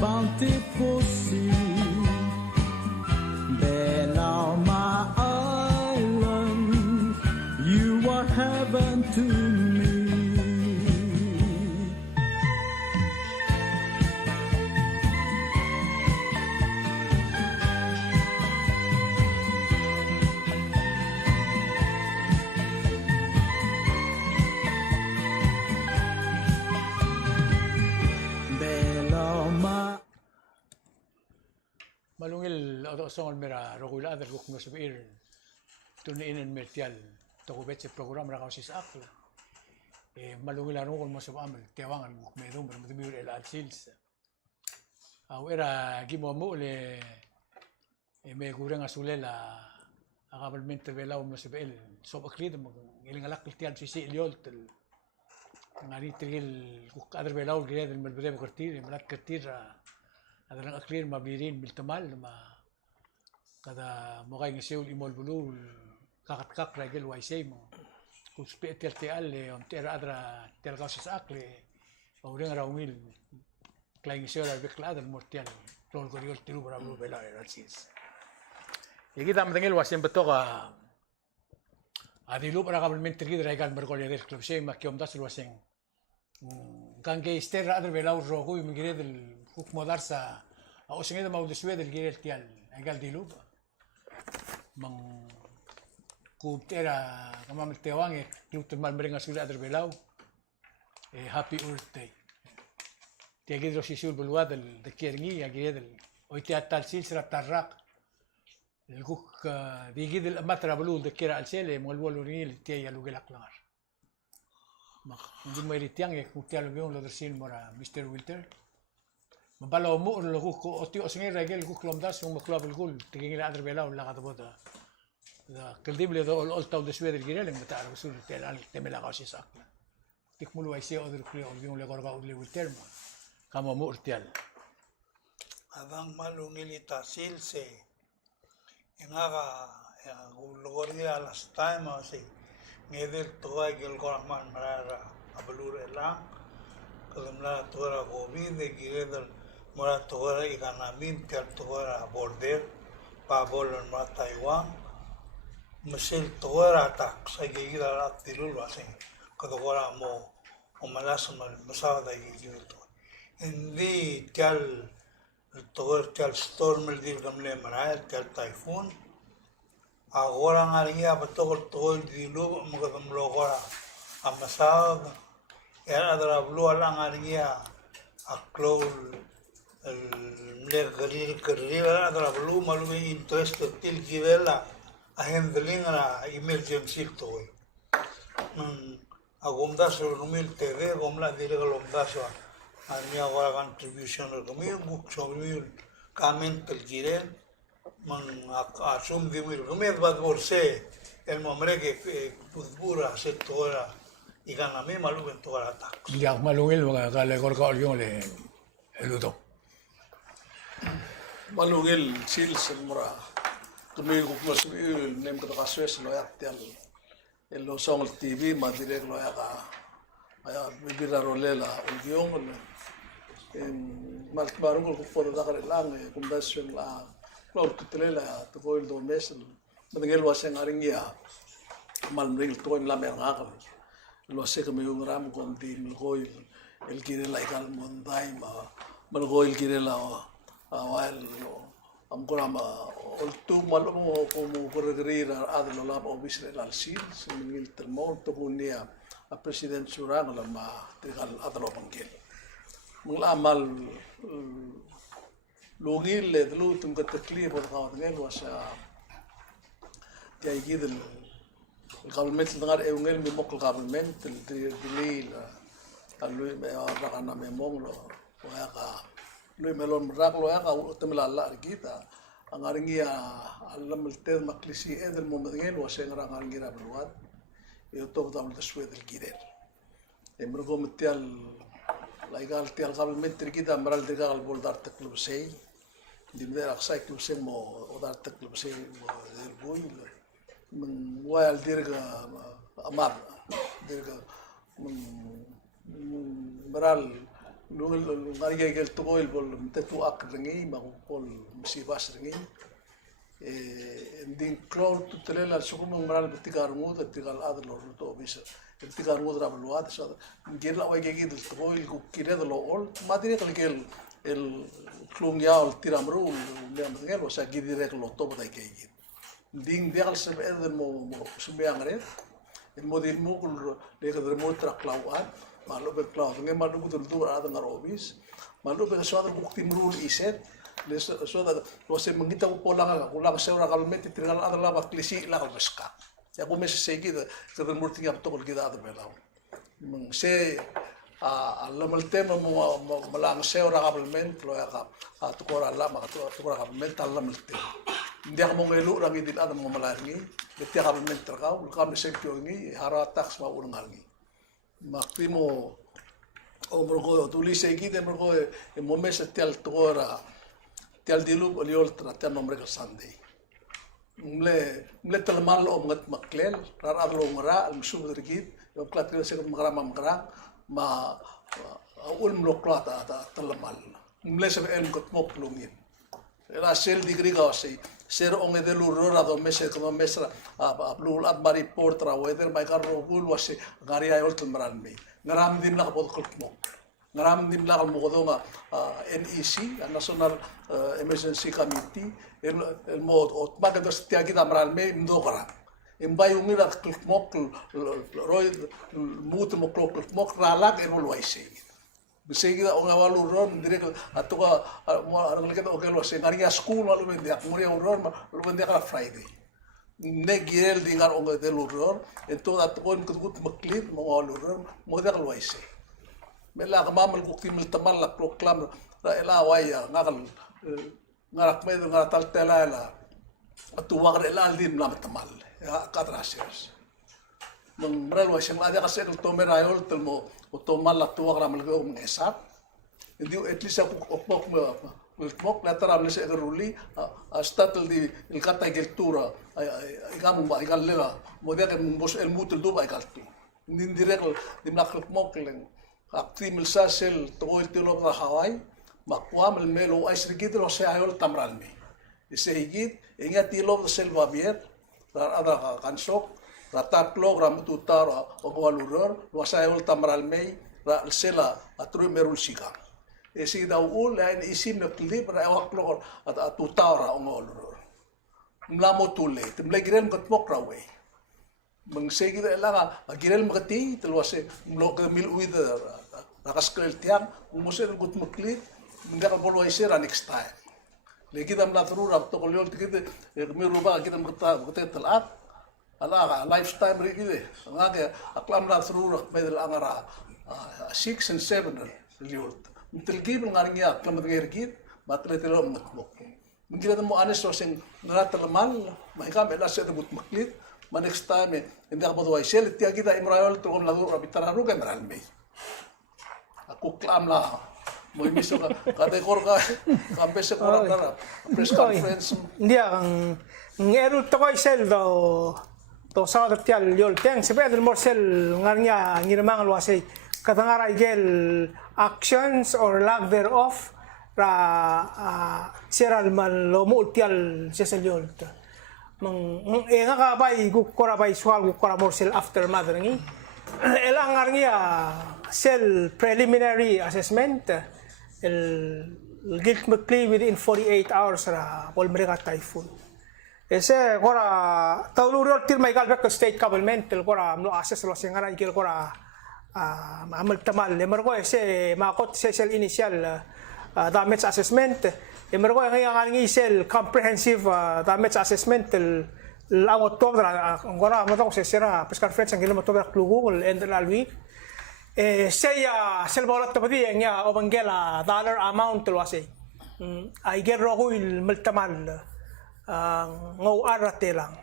bountiful sea. Belau my island, you are heaven to me. Malungil atau songol mera rogula adar guk masubir tuniin en mertial toko betse program rakaw sis akla malungil anu kon masub amal tewangan guk medum bermutubir el alsils au era gimo mu le me gurang asulela akabal mental belau masub el sob akrid mo iling alak tial sisi iliolt ngari tril guk adar belau gred el melbede kertir malak kertir ada orang aklir mabirin biltamal ma kada mukay ngisiul imol bulul kakat regel waisay mo kuspe tel on tera adra tel kausis akle orang rawil klaing ngisiul bekla adal mortial rol goriol tiru barabu bela eralsis ya kita matengel wasim betoka adilu para kabelmente gid regal mergol del club sey makiom dasel waseng kan que ister adar belau rogo y migre del huk modarsa o sengeda mau desue del gire tial egal dilu mang kubtera kama mtewang e club mal merenga sura adar belau happy earth day tiagid lo sisul bulwa del de kierni ya gire del hoy tal silsra tarrak el huk digid el matra bulu de kira al sele mo el wolunil tiya lu gelak langar hindi mo iritiang e kutialo biong lo dersin mora Mr. Wilter mabalo mo lo ko oti o singi regel ko klomdas yung maklab el gol tingin adar bela la kada boda da keldible do ol taw de sweder girel ng mata rasul tel al temela kasi sakla tikmulu ay siya odr kli ol biong le gorga ol Wilter mo kamo mo urtial abang malungilita silse ingaga logordia las time así ngedel toa gel korahman marara abalur elang kalamla toa gobi de giredel mora toa ikanamin tel toa border pa bolon ma Taiwan mesil toa atak sa gigila atilul wasing kadogora mo omalas masada da gigil to indi tel toa tel storm el dir gamle marara tel typhoon agora ngaringa betul tol dilu magam logora amasag era adra blu ala ngaringa aklol le garir karira adra blu malu interest til girela a handling na emergency toy agomda so numil tv gomla dire galomda so ania agora contribution gomil book so mil comment tel girel man asum dimir gumet bad bolse el mombre que pudbura se toda y gana me malu en toda la tax ya malungil mga kale gorga ol yung le eluto malungil sils mura tumil ko mas nem ko kaswes lo yaktial el lo song tv madire lo yaka aya bibira rolela ol yung en mal barung ko foto da kare lang kumdasyon la Lord kutelela to go do mesel madengel waseng aringia malmring to im lamer ngakal lo se que me un ram con din goil el quiere la igal mondai ma mal goil quiere la awal am kurama ol tu mal mo como corregir adlo la obisre al sil mingil termol to kunia a president surang la ma tegal adlo bangel mulamal logil le dlu tum ka taklif wa qawad ngel wasa tiay gid el government ngar e ngel mi mok government el dilil alui me rakana me monglo wa ka lui melon rak lo ya ka temla la kita angaringia alam el ted maklisi edel momdengel wasa ngar angaringia belwat yo to tam taswed el gidel emro metial la igal tial government kita maral de gal boldar taklub sei dimder aksai klub sei mo odar taklub sei mo del boy من وائل ديرغا امام ديرغا من برال ngari gel to oil bol tetu ak ringi magpol musibas ringi ding clor tu telela sukumo maral betigar ngud betigar adlo to bisa betigar ngud rabluat so gel la wai gegi to oil ku kire do ol madire gel el klung yaol tiramru le amgel o sa gidire lo to bata gegi ding dial se er mo subiangre el modil mo le que mo traklauat malu be cloud nge malu kutul tu ada ngarobis malu be suatu bukti mrul iset le suatu lo se mengita polang ulang seura kalmet tirgal ada la baklisi la kalbeska ya ko mes segi de que murti ya to kita ada belau meng se alamal tema mo malang seura kalmet lo ya ka to kora la ma to kora kalmet alamal tema dia mo ngelu rangi din ada mo malarngi betia kalmet terkau kam se kyongi hara tax ma ulangi Makrimo o mergo tulise gide mergo e momesa tel tora tel dilu oliol tra tel nombre ka Sunday mle tel mal o ngat maklel rar adlo ngara al musub dergit o klat ke se ngara mamkara ma ul mlo klata ta tel mal mle se en kot mok lungin era sel digri ga se ser onge de lurora do mese como mesra a blul at mari portra weather by carro gul wase ngari ay oltul maran me ngaram din la pod kolmo ngaram din la mo godonga NEC National Emergency Committee el mod ot baga do stia kita maran me ndokara imbay umira kolmo roy mut mo kolmo ralak en olwaisi Bisaya orang awal urun direk atau orang lagi tu okey lo sengaria school lalu mendia kemudian urun lalu mendia kalau Friday negel dengar orang itu urun itu atau orang ketut maklir mau awal urun mau dia kalau isi mela kemamal bukti meltamal la proklam la waya ngakal ngarak medo ngaratal tela la atau wakar la aldim la meltamal katrasias mengmeral wasi ngada kasih kalau tomerayol telmo otomal la tuwa kram lego mengesat jadi at least aku okmok latara mle se ruli statel di il kata geltura igam ba igal lela modia ke mbos el mutul do ba igaltu nin direk di mlak mok leng akti milsa sel to el tilo ra hawai makwam el melo aisrigit lo se ayol tamralmi ise higit inga tilo sel babier ada kansok Rata program tu tara o waluror wasai ul tamral mei ra sela atru merul sikang esi da ul lain isim na klip ra wa klor at tu tara o waluror mlamo tule temle girem kat mok rawe mengsegi da la girel makati telwase mlo ke mil uid rakas kel tiang umose gut mukli ndak bolo isera next time le kita mlatru ra to kolol tikite miruba kita mkta telat ala lifestyle rigide ngake aklam la through medel angara 6 and 7 liot mtilgib ngarngia aklam ngirgit matletelo mutmok mungkin mo anes so sing naratalmal mahika bela se debut maklit ma next time inda bodo ay sel ti agita imrayol to kon lagu rabitararu ke meralme aku klam la mo miso ka dekor ka kampese ko ra press conference dia kang ngeru to ko sel do to sa tial yol teng sebe del morsel ngarnya ngirmang luasay katangara igel actions or lack thereof ra seral mal lomo tial sesel yol mang nga ka bay gukora bay swal gukora morsel after mother ngi elang ngarnya sel preliminary assessment el guilt mclay within 48 hours ra pol mereka typhoon ese kora taulurol til may galbek state government tel kora no assess lo singara ikil kora amal tamal lemergo ese makot sel initial damage assessment lemergo ngi sel comprehensive damage assessment tel ang October kora mo se sera press conference ang gilmo October klugo end of week saya sel bolot tadi nga obangela dollar amount lo ase ay gerro ko il maltamal ngau arate lang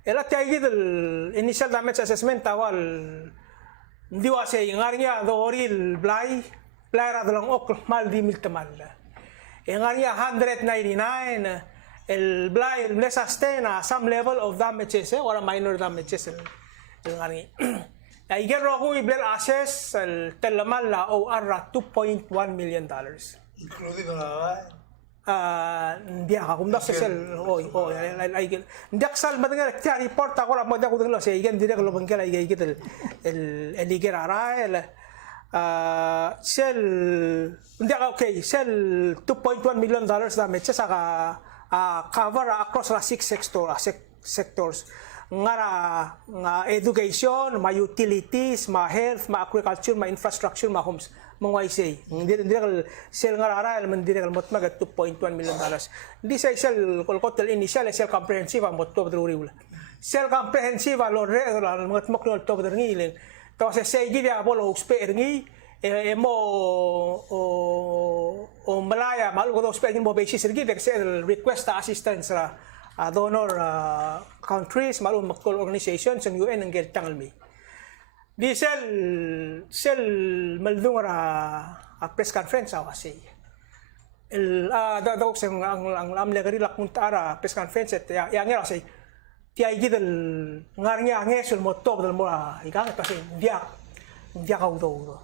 ela tiagi del initial damage assessment awal ndiwa se ngarnya do oril blai plara dalang ok mal di miltamal ngarnya 199 el blai el sustain some level of damages or minor damages ngarnya Igel Roku Ibler Access, Telamal la OR $2.1 million. Including na Hindi ako kung nasa sel ay hindi sal madagal kaya report ako lang madagal ko sa igen dire ko bang kala igel el igerara sel hindi okay sel $2.1 million damit sa saka cover across la 6 sectors nga education, ma utilities, ma health, ma agriculture, ma infrastructure, ma homes mga YC. Hindi sel nga rara mandirekal mot mag $2.1 million. Hindi sa sel kolkotel initial sel comprehensive mot to druriwla. Sel comprehensive lo re mga mokno to dringiling. To sa segi dia bolo uspe ringi mo o malaya mal ko uspe mo basis ringi sel request assistance ra donor countries malum makol organizations and UN ang geltangal mi. Di sel maldung ra press conference awasi. Daw ang amlegari lakuntara press conference et yang ngira say ti ay gidel ngarnya ngesul motob dal mo ikang kasi dia ka udo.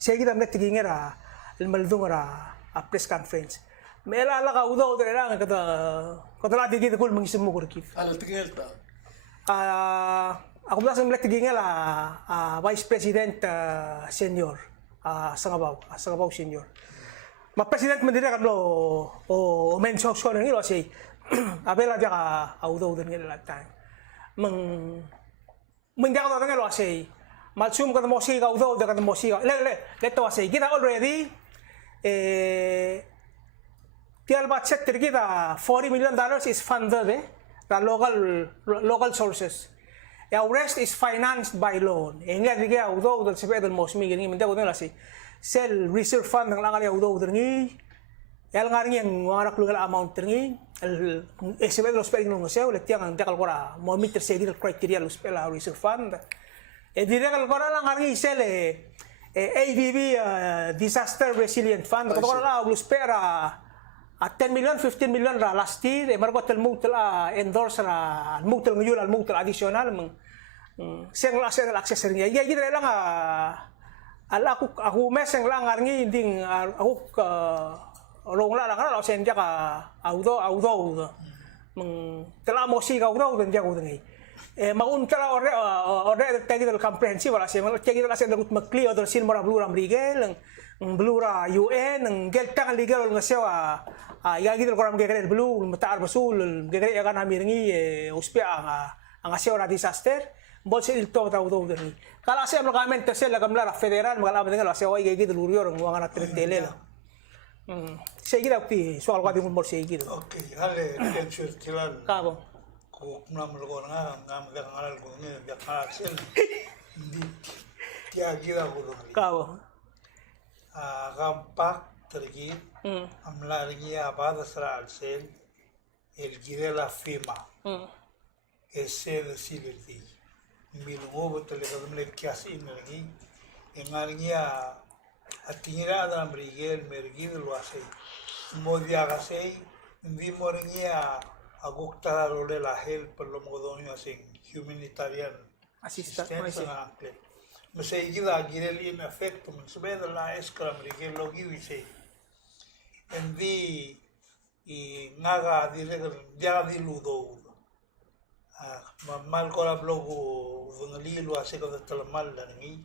Say gidam net gingira el maldung ra press conference. Mela la ka udo dere lang kata la digid kul mangisum mo kurkif. Ano tingel ta? Ako lang sa tingin Vice President Senior Sangabaw Senior. Ma-President man din kan o mention ko nang ilo say abela dia ka audo din nila time. Mung dia ka nang ilo say malsum ka mo si ka audo ka mo si leto say kita already tial budget kita $40 million is funded the local sources. Our rest is financed by loan. Nga di kaya udo dal sa pedal mo sumi gini menda ko nila si sell reserve fund ng langal udo derngi. El nga rin yung mga naklugal amount derngi. El sa pedal spelling ng seo let yang dekal kora mo meter segil criteria lo spell reserve fund. Di dekal kora lang nga rin sell AVB disaster resilient fund. Kato kora lang lo spera at 10 million, 15 million ra last year, margot el mutal endorse ra mutal ngayon al mutal additional seng access niya. Ya gid lang ako meseng lang ngi ding ako rong la lang sen dia ka audo tela mo si ka audo den dia ko ngi maun tala ore tagi del comprehensive wala sen tagi la sen gut makli odor sin mora blura rigel blura UN ng gelta kan legal nga sewa yagi del koram gegre blue matar basul gegre ya kan amiringi uspia ang sewa disaster bolse il to ta udo ni kala se amlamente se la kamla federal magala dengan la sewa yagi del urior ng mga natretele la seguir pi soal ko din mo seguir okay hale tension tilan kabo ko namlo ko nga ngaral ko ni ya sel di ya gira ko kabo gampak tergit amlargi abad sra alsel el girela fima ese de silverti milungo botele kadam le kias in lagi engargi atingira da brigel mergi del wase modia gase ndi morgi agukta role la help lo modonio asin humanitarian assistance Masay gila gireli in effect masbeda la eskram rigel logi wise endi naga dire dia di ludo mal ko la blogo vungali ase ko talamal ni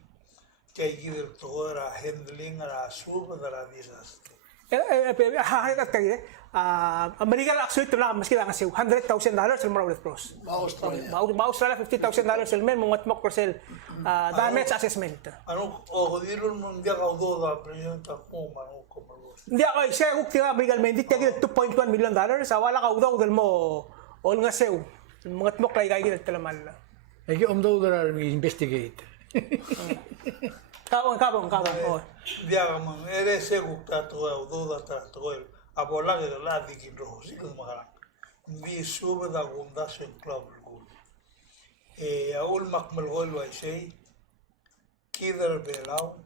kay gidel tora handling ra sub da disaster American actually tula maski lang kasi $100,000 el Red Cross. Australia $50,000 el men mga tmok persel damage assessment. Ano o dilon mong dia ka do da presidente mo mano ko malo. Hindi ako siya uk tinga American men dit $2.1 million wala ka udaw del mo ol nga sew mga tmok lay kay gidel talamal. Ay umdo dara investigate. Kabong. Dia ka ere se gukta to do da to abola de la di ki roho si ko magara. Bi sube da gunda sen club gol. Aul makmal gol wa shay kider belau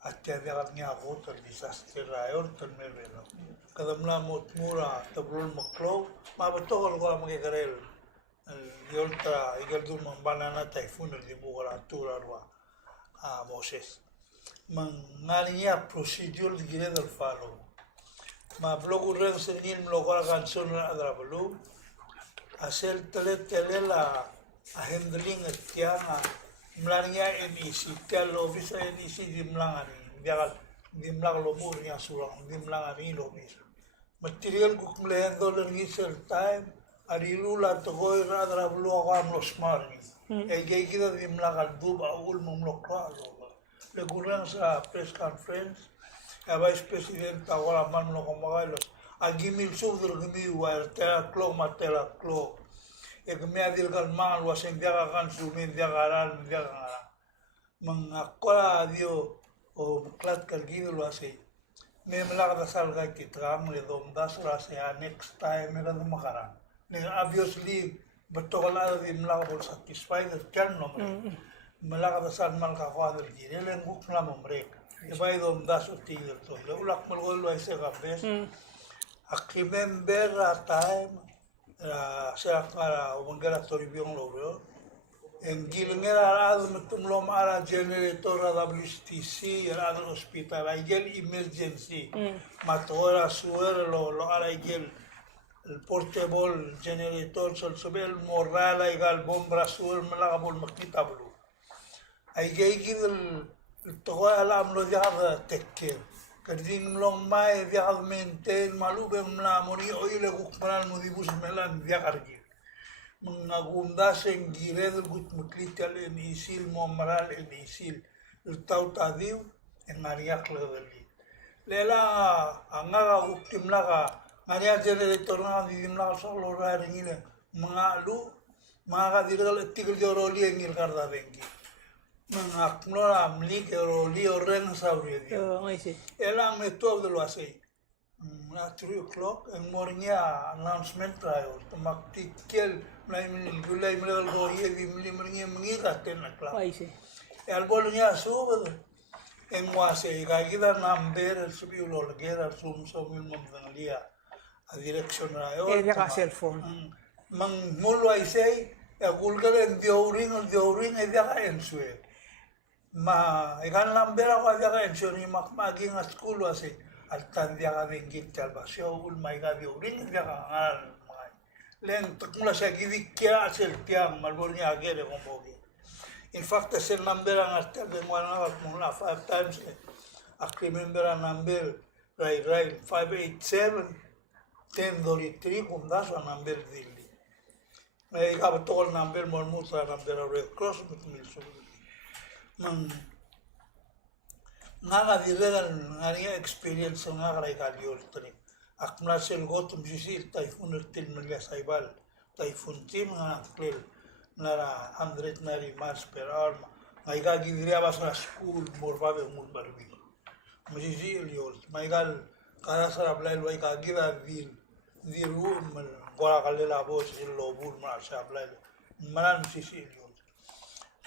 atte de ganya goto disaster rayor tanmer belau. Kadamla motmura tabrul maklo ma batol ko mag karel. Yoltra igal du banana typhoon di bugara tura Moses. Mangania procedure gire del follow. Ma blogu ren senil mlokora kansun adra belu. Asel telela a handling tianga mlania NEC tel officer NEC dimlangani biagal dimlang lomur nya sulang dimlangani lobis. Material guk mlehendo lengi sel time arilula togoy adra belu akam losmarni. Ege kita dimlagal duba ul mumlokra le gurang sa press conference vice president awala man lo komagalo agimil sudur gimi war tela klo matela klo gimi adil kal mal wasen dia kan sumin dia garan dia garan mengakola dio o klat kal gido lo ase me melaga da salga kitram le dom das lo ase next time me da makaran ne obviously betola di melaga bol satisfied kan no melaga da sal mal ka kwa del gire len guk la momrek Ibai dom das utigil to. Le ulak malgol lo ise gabes. Akimember time sa kara umangala toribiong lo bro. En gilngera ad metumlom ara generator WTC ara hospital agel emergency. Matora suer lo ara agel el portable generator sol sobel morala igal bombra suer malagabol makita bro. Agel Togo alam lo jaga tekke. Kading long mai jaga maintain malu bemla moni oile kukmanan mudibus melan jagargi. Mengagunda senggire del gut muklital en isil momaral en isil. Tau tadiu en ngariak leweli. Lela angaga uktim laga ngaria generator nga didim laga solo raringile. Mengalu maga dirgal etikil joroli engil karda bengi. Mengaknora amli ke roli orang sauri dia. Elang metode de lo hace. At 3 o'clock en mornia announcement trial. Tomak tikel mulai gulai mulai go ye di mulai mengira ten o'clock. El bolnya sube en wase gaida number subi lo lagera sum mil momdangalia a direction rayo. Dia ka cellphone. Mang mulo ay say gulgaren dioring e dia ka ensue. Ma ikan lambera ko dia ka ensure mak maging at school wase altan dia ka dingit talbasyo ul mai ga dioring dia ka ngal mai. Len takmula sa gidik kya sel tiang malbornya agere kombogi. In fact, the number ang after the one hour mula 5 times. I remember a number right 587 1033 kung das a number dili. May kapatol number mo musa number of Red Cross but milso. Nga diregal nga experience nga kay kaliol tani. Akmla sel gotum sisil typhoon til milya saibal. Typhoon team nga klel. Nara 100 miles per hour. Nga gidriya bas na school morbabe mul barbi. Masisil yol. Maigal kaya sarap lail way kagida vil. Viru mal gora kalela bos il lobul mal sarap lail. Malan sisil yol.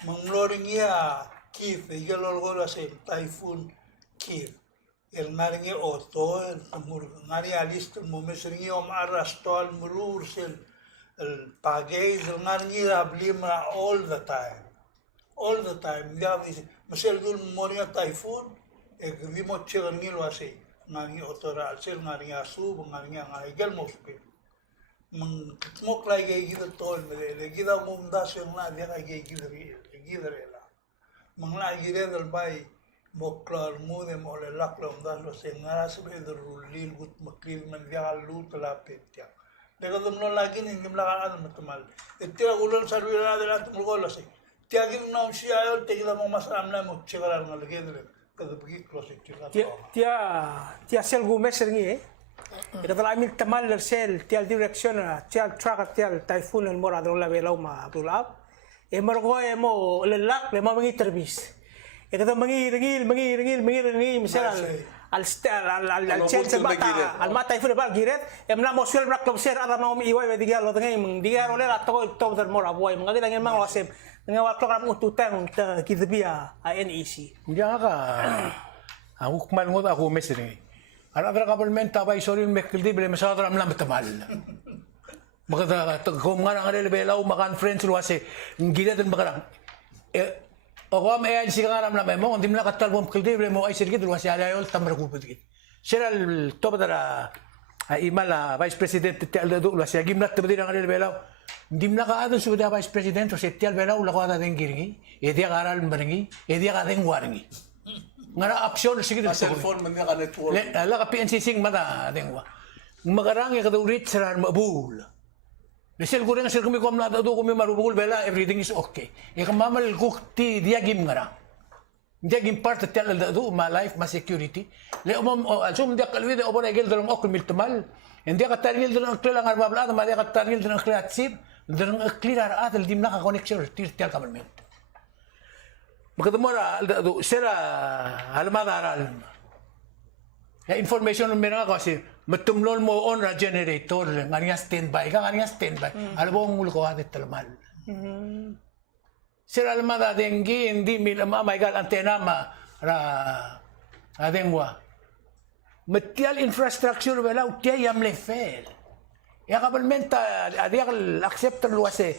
Mangloring ya Kif, igalol gola sa typhoon Kif. El ngaringi oto, el ngari alist mo mesringi arrastol mulur sel el pagay el ngaringi rablima all the time. All the time. Dia dice, mesel dul moria typhoon, vimo chegangi lo ase. Ngaringi oto ra sel ngaringi asu, ngaringi ngaigal mo supe. Mok lagi gitu tol mele, kita mumdas yang lah dia lagi gitu rela. Menglagire del bay moklar mude mole laklam das lo sengara sebe del rulil gut makril men dia lut la petia. Deka dum no lagi ni ngim la ad matmal. Etia gulon sarvira de la tumgol se. Tia gim na usia yo te gila mo masam na mo chegara ngal gedre. Kada bigi close chira. Tia sel gumes ringi Ita tala amil tamal sel tial direction tial track tial typhoon el mora do la belau ma abdulab. Margo mo lelak le mo mangi terbis. Ito mangi misal al chance bata al mata ifu ba giret emla mo suel brak lobser ara mo iwai we digal lo tengay diga ro le to to der mora boy mangi lang mang wasem ngawa program ututang ta kidbia a NEC. Dia ka aku kmal ngot aku mesri. Ara tra government ta bai sorry mekildi bre mesara am lam tamal. Maka kung nga nga belau makan friends luase gilet dan makarang O kung may ayan siya nga naman mo, hindi mo nakatalbong kildi, mo ay sirgit, luwa siya alayol, tamar kupit. Siya to ba tara, imala, Vice President, tial do, luwa siya, gimnat ba din ang kanil belaw. Hindi mo nakaadon suda Vice President, o siya tial belaw, lako ata din giringi, dia karal maringi, dia kating waringi. Nga na option, sige dito. Cellphone man niya ka network. Ala ka PNC sing mata, dingwa. Magarangi ka daw rit sa mabul. Lesel ko rin sir kumi kom na daw kumi marubul bela everything is okay. E ka mamal kuk ti dia gim ngara. Dia gim part tel daw ma life ma security. Le umam alsum dia kalwi da obon egel dalong ok mil tamal. Hindi ka targil dalong akla ngar babla ma dia ka targil dalong akla sip dalong clear ara atal dim na ka connection tir tel kamal. Makadumora daw sira almada aral. Ya information meron ako kasi matumlol mo on ra generator nga nga standby ka nga standby alam mo ang ko atit talamal sira almada dengi hindi mil my god antena ma ra adengwa material infrastructure wala utiya yam level ya kabalmenta adiak accept luase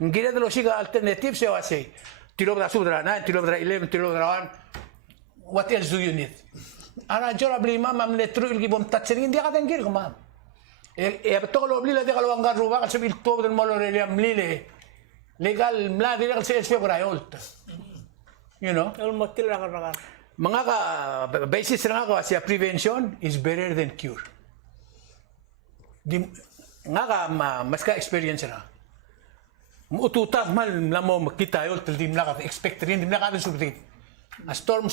ngira de lo siga alternative se wase tilo da sudra na tilo da 11 tilo da 1 what else do you need Ana jora beli mama mletru ilgi bom tatsin hindi ka tengir ko mam. To lo bli la de kalawang garuba kasi bil to del molo le mlile. Legal mla de kal ses febra yolt. You know? Almost til rakar. Mga ka basis na ako siya prevention is better than cure. Di nga ka mas ka experience na. Mututak mal na mo makita yolt di mla ka expect rin di mla ka subtit. A storm,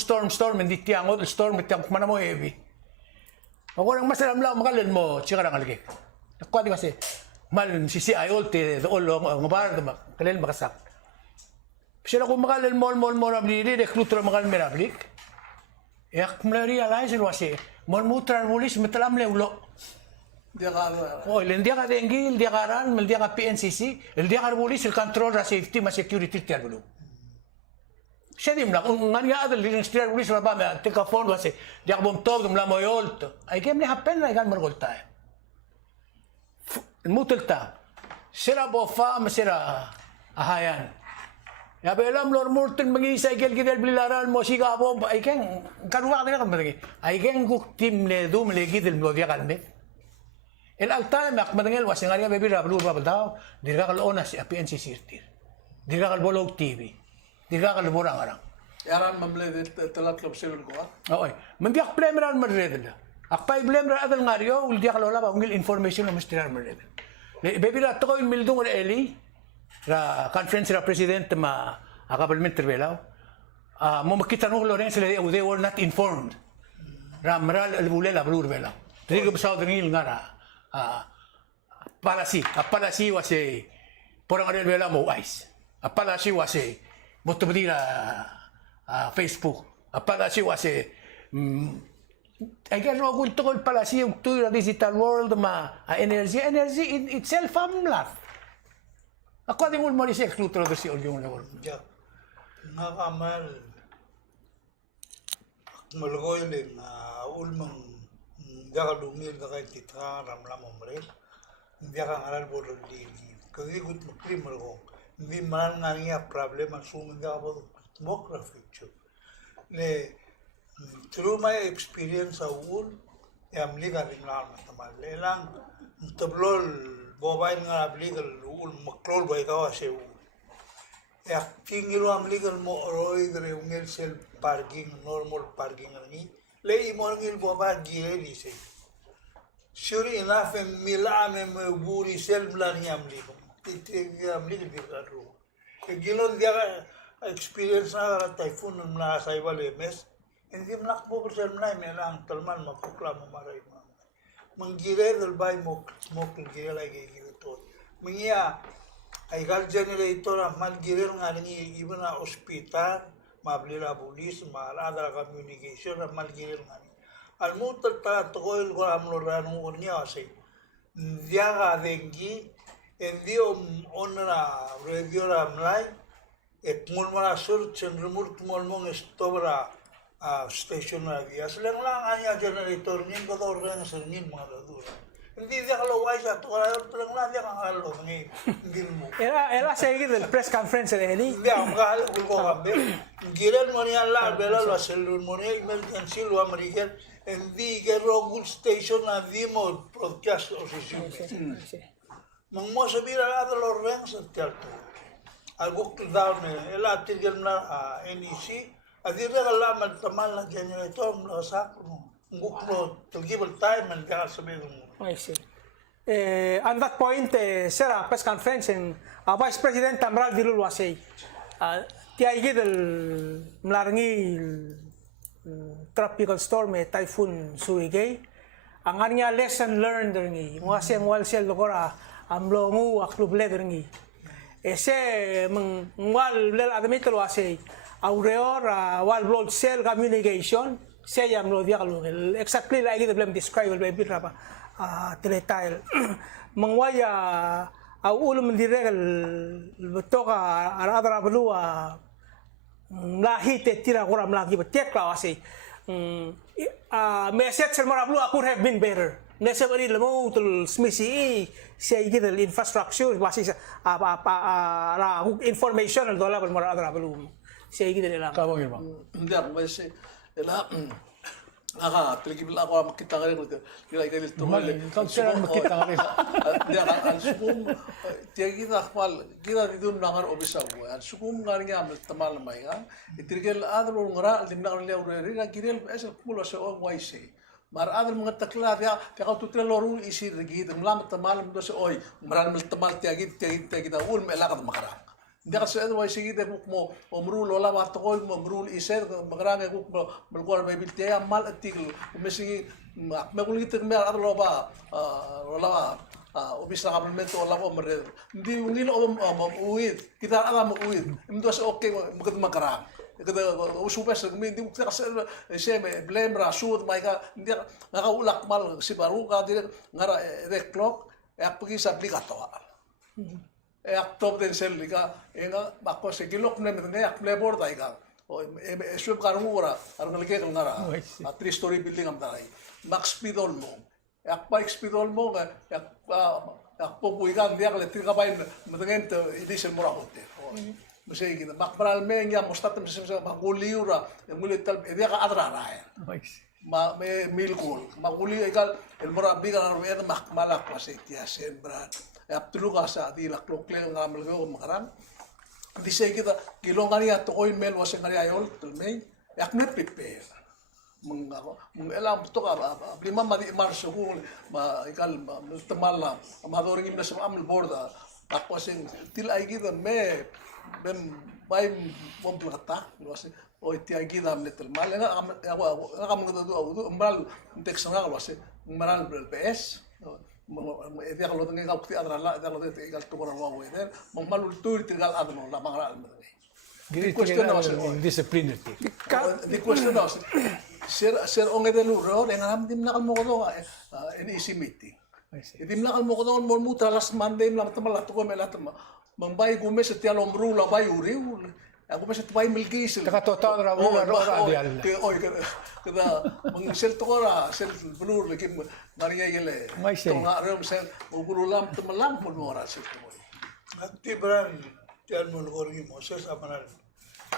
hindi tiyangot, storm, tiyangot man mo heavy. Ako nang masalam lang, makalin mo, tsika lang alagay. Nakuha di kasi, mal, sisi ayol, te, doolo, ngabar, kalil makasak. Sila kung makalin mo, nabili, rekruto lang makalin merablik. Yak, realize, kasi, mulmutran mulis, matalam leulo. Dia ka ano. Oh, hindi ka dengue, hindi ka ran, hindi ka PNCC, hindi ka mulis, il control, ra safety, ma security, tiyan siya din lang, kung nga nga adal, yung steer ulis na ba, tika phone kasi, di ako bumtog, dumla mo yolt. Ay, kaya may happen na, ikan margol tayo. Mutul ta. Sira bo fa, masira ahayan. Yabe alam, lor murtin, mag-iisa, ikil kidel, bililaran mo, siga bo, ay kaya, kanuwa ka na kamatagi. Ay kaya, kuktim ne, dumlegi, del mo, diya kalmit. El alta, mak, matangil, wasing nga, baby, rablo, babadaw, di ka kalona si PNC Sirtir. Di ka kalbolog TV. Di ka kaliburang arang. Yaran mamle talat lop sirul ko. Okay. Mandiak plemeran madredel. Akpay plemeran adal ngario, ul diak lola ba ungil information na mustirar madredel. Baby ra to in mildung ra eli. Ra conference ra president ma akabalment terbelaw. Mo makita no loren sila they were not informed. Ra maral albulela blur belaw. Trigo sa dingil ngara. Palasi wase porang adel belaw mo wise. Palasi wase Boto berdira Facebook. Apala si wase. I guess no good to call pala si to the digital world energy in itself amlat. Ako din mo rin siya klutro do si Olyong Lawal. Ja. Nakamal. Malagoy din ulmang gakalungil ka kay titra ramlam umre. Hindi ka ngaral bo lili. Kasi gut magprim ko. Hindi man nga niya problem ang suminga ako demography. Le, through my experience sa UL, amli ka rin lang matamal. Le lang, tablol, bobayin nga amli ka UL, maklol ba ikaw sa UL. Tingilo amli ka mo oroy gare ungel self parking, normal parking ni. Le imo ngil boba gire di se. Sure enough, mila ame buri self lang ni amli ko. Amli ka biro. Gilon dia experience na typhoon ng mga sa ibal MS. Hindi mlak mo sel na melang talman mapukla mo maray mo. Manggire dal bay mo kingire lagi gito. Mingia ay gal generator mal gire nga ni iba na ospital, mablila pulis, malada communication mal gire nga ni. Almutat ta tokoil ko amlo ranong unya kasi. Dia ka dengi hindi onra radio ramlay mulmara sur cendrumur mulmong stobra station na dia. Selang lang anya generator niyan ko daw rin sa nin mga dadura. Hindi dia kalau waisa tu kalau terang lah dia kan kalau ni gilmu. Ela say gid el press conference ni. Dia amgal ulgo kambe. Giral mo niya la bela lo selun mo niya emergency lo American en di que Rogul Station na dimo broadcast o sesión. Mang mo sabira la de los ranks teatro. Algo que darme el atigel na NEC. Adir la mal tamal na generator mo sa ngukno to give time and gas sabihin mo. I see. On that point, sir, press conference Vice President Amral Dilul Wasay, tiyaigi del mlarangi tropical storm typhoon Suigay, ang anya lesson learned ringi, ngwasi ang walsel lokora amlongu aklub led ringi. Se mengwal lel admitel wasay, aureor wal blood cell communication, saya yang dia kalau exactly lagi kita belum describe lebih berapa teletile mengwaya awal mendirek betul ada belua lahi tetira orang lagi betek lawasi message semua belua could have been better nasa beri lemu tul smisi saya gitu infrastructure masih apa information dolar bermurah ada belum saya gitu dalam Kabang irma. Hindi masih ela teligib ako makita nga rin kaya ikaw tumal Makita nga rin. dia ang sukum tiya kita kwal kita dito nangar obisa ko ang sukum nga rin amal tamal may nga itirgel adro ngara dimna kan liya uri na girel esa kulo sa o waise mar adro mga takla dia kaya tutre lorun isir gid mlam tamal mo sa oy maral tamal tiya kita ul melakad makara Hindi kasi otherwise sige mo omrul wala matokol mo omrul iser magranga ko malkuar may biltiya mal atigl umesigi makulit mer adlo ba wala obis na kaplemento wala ko mer hindi unil o uwid kita alam uwid ndo sa okay magad magrang kada usupes hindi kasi seme blame rasud may ka hindi nakaulak mal si baruka dire ngara the clock pagi sa aplikator Aktob den sel lika enga bakko sekilok ne metnga akple bor daiga o esweb karung ora arung leke ngara a 3-story building am dai max speed olmo akpa speed olmo akpo buigan dia le tika pain metnga idisel mora hote musei gina makpral me nga mostatem se makuliura mulit tal dia ka adra rae ma me milkul makuli egal el mora biga na rueda makmalak pasetia sembra Aptulu kasa di laklokle ngamal ko makaram. Di say kita kilongan niya to oil mel wasa ngari ayol tulmay. Yak na prepare. Mung elam to ka lima madi marso ko ma ikal tamala amadoring imna sa amal borda. Tapos til ay kita me bem bay bom plata wasa o ti ay kita amnetel mal nga kam ngado umbral tek sanga wasa umbral PS dia kalau tengah kau kita adalah dia kalau tengah tu orang luar itu, malu tu tinggal ada no la mangra al mana. Giri discipline ti. Di question no. Ser onge de luro dengan dim nakal mo ko NEC meeting. Dim nakal mo ko mo mutra last Monday lam tamala to ko melat mambay gume sa tialom rula bay uri. Ako pa sa tupay milkis. Takatotaw ra mo radial. Oy kada mangsil to ra sel blur lekim Maria gele. To nga ram sel ugurulam tamalang mo ora sel to. Ati bran tiyan mo lorgi Moses apanal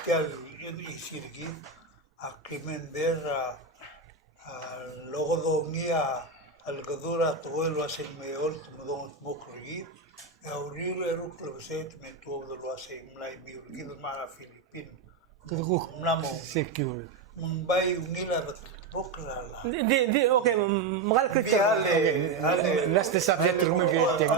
tiyan ini sirgi akrimender logo domnia algadura todo lo hace mejor como mokri Aurir eru proset me tuvo lo hace mlai biurgi do mara Filipin. Tuko Mlamo secure. Mumbai ungila bokrala. Di okay magal kritik. Last subject mo gete.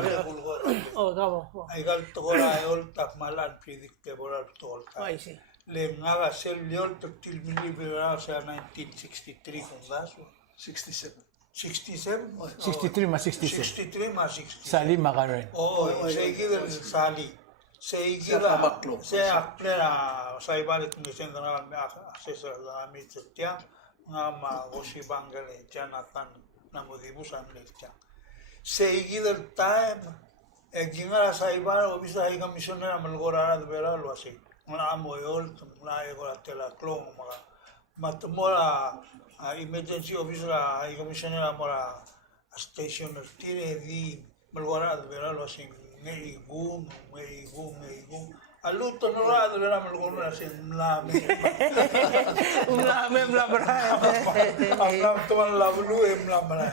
Oh, gabo. Ay gal tokora ayol tak malan predictable tol. I see. Le ngaga sel leol to til mini bera sa 1963 fundaso. 67. 67? 63 mas 67. 63 mas 67. Sali makaron. Oo, sige din sali. Sige sa plena sa ibalit ng isang na accessor na mitya nga magosi bangale Jonathan na modibusan lecha. Sige din time ginga sa ibal obisa ay komisionera malgora na bela lo asi. Una amoyol na egora tela klong mga matmora emergency officer ay komisionera mora station tire di malwara de vera lo sin nei gum aluto no ra de vera malwara sin mlami am to la blu mlamra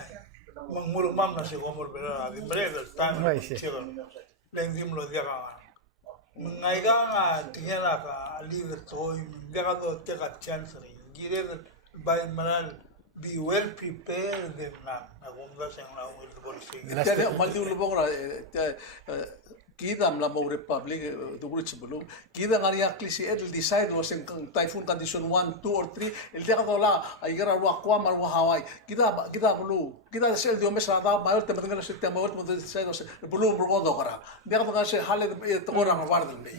mangmul mam na se gomor vera di breve tan len dim lo dia ngai ga tingela ka líder toy ga do te ga chance gire by manal be well prepared de na agunda se na will policy Kaya maldi ulo bang kita mla mo republic dugul chibulum kita ngari akli si edel decide was in typhoon condition 1 2 or 3 el dia dola ay gara wa kwa mar wa Hawaii kita bulu kita sel dio mesa da mayor te matanga se te mayor mo decide was bulu bulu do kara dia ka se hale to ora war dal ni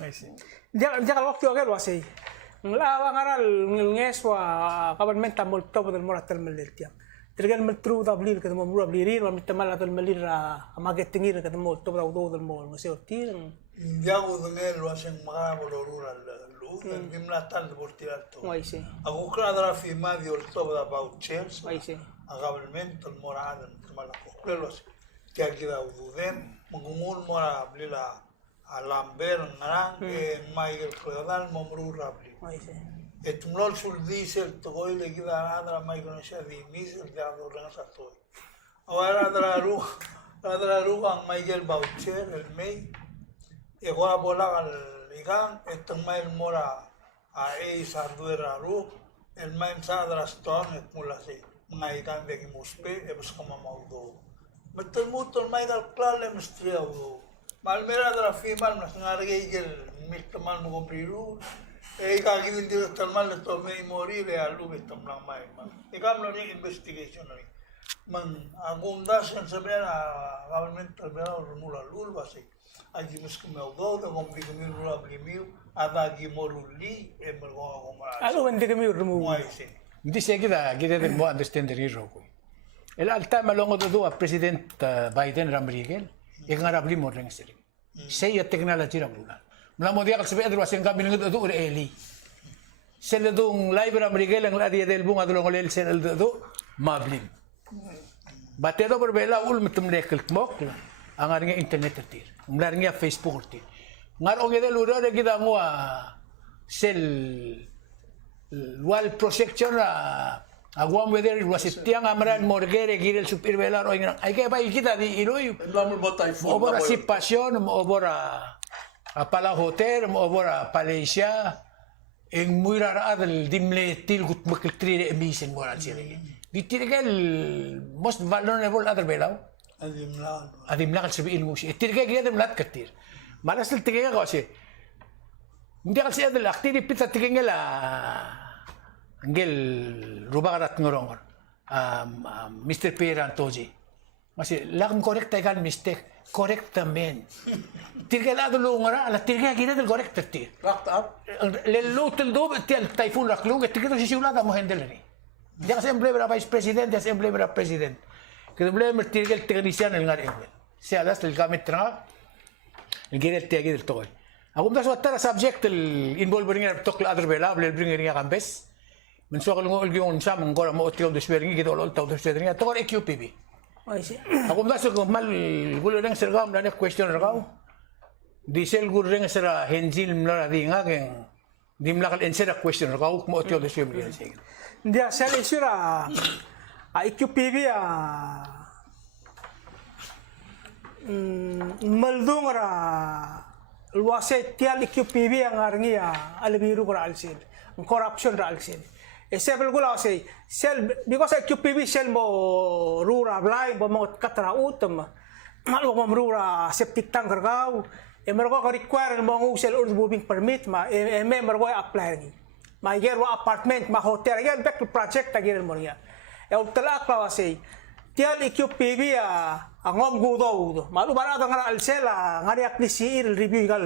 dia kalau waktu agak luas sih ngelawa ngaral ngeswa government tamul top del moratel melitiam tergan metru da blir ke mo bru blirir wa mitamal atul melir amaget tingir ke mo top da do del mo ngaseo tir Diago de lo hacen más rural luz en la tarde por tirar todo ai se a buscar la firma de todo da vouchers ai se a government el morado mala coquelos que aquí da uden mungul mora blila a lamber ngarang e Michael Cleodal momru rabli ai se et mlol sul diesel to goile gida adra Michael Sha di diesel da do rasa to ahora adra ru ang Michael voucher el mei e gora bola al igan et mail mora a e sarduera ru el main sadra stone et mulasi ngai kan de muspe e bus como maudo metul mutul mai dal klale mistria do malmera dra fimal nas ngarge gel mitmal mo priru e ka gidin dir talmal to me morir e alu betam lang mai e kam lo ni investigation ni man agunda sen sabera government tabera mula lul basi agi mus ko maudo da gom bi mi rula blimiu ada gi moruli e mergo gomara alu wende kami rumu mai se Hindi siya kita din mo understand rin ko. El alta malongo do a President Biden Ramrigel, nga rabli mo rin sila. Siya technology ram muna. Mula mo diya kasi adro asing kami ng do eli. Sila dong live Ramrigel ang ladi del bunga do ngolel sila do mablim. Bate do berbela ul mitum lekal mok ang aring internet tir. Mula ring Facebook tir. Ngarong edel uro kita mo sel wal projection agwam weather was tiang amran morgere girel supir velar o ingrang ay kaya pa kita di iloy lamul mo typhoon obora sipasyon obora pala hotel obora Malaysia en muy rara del dimle til gut makiltri emisen moral sire di tirgal most vulnerable other belau adim la kalsabi ilmu si tirgal gidem lat katir malas el tirgal kasi hindi kasi adal activity pizza tingin la Angel rubagat ngorong Mr. Piran Toji. Masih lakum correct tagal mistake correctamente. Tirga la dulu ngora la tirga kita del correct tir. Rocked up Lelo tel do tel typhoon raklu tirga to siulada mo handle ni. Dia assembly para vice president, assembly para president. Que doble tirga el technician el ngar engel. Se alas el gamit tra el giret tiagi del toy. Ako mda so tara subject el involving er tok la other bela bel bring ringa kambes. Men so kalungo yung sa mong gora mo tiyo de swering gito lol taw de swering to EQPB. ai se Ako mda so mal gulo reng sergam na question ragaw. Diesel gulo reng sera henjil mla di nga ken dimla kal answer question ragaw mo tiyo de swering sige. dia sel isura IQPB maldungra luase tial IQPB ang arngia albiru kora alsin corruption ra alsin esebel gula say sel because IQPB sel mo rura blay bo mo katra utam malo mo rura septic tank gargaw e mergo ka require mo usel or moving permit ma e member go apply ni ma ger wa apartment ma hotel ger back to project agir mo niya e utla ka say tial IQPB angom gudo malu barado nga alsela ngari aklisir review gal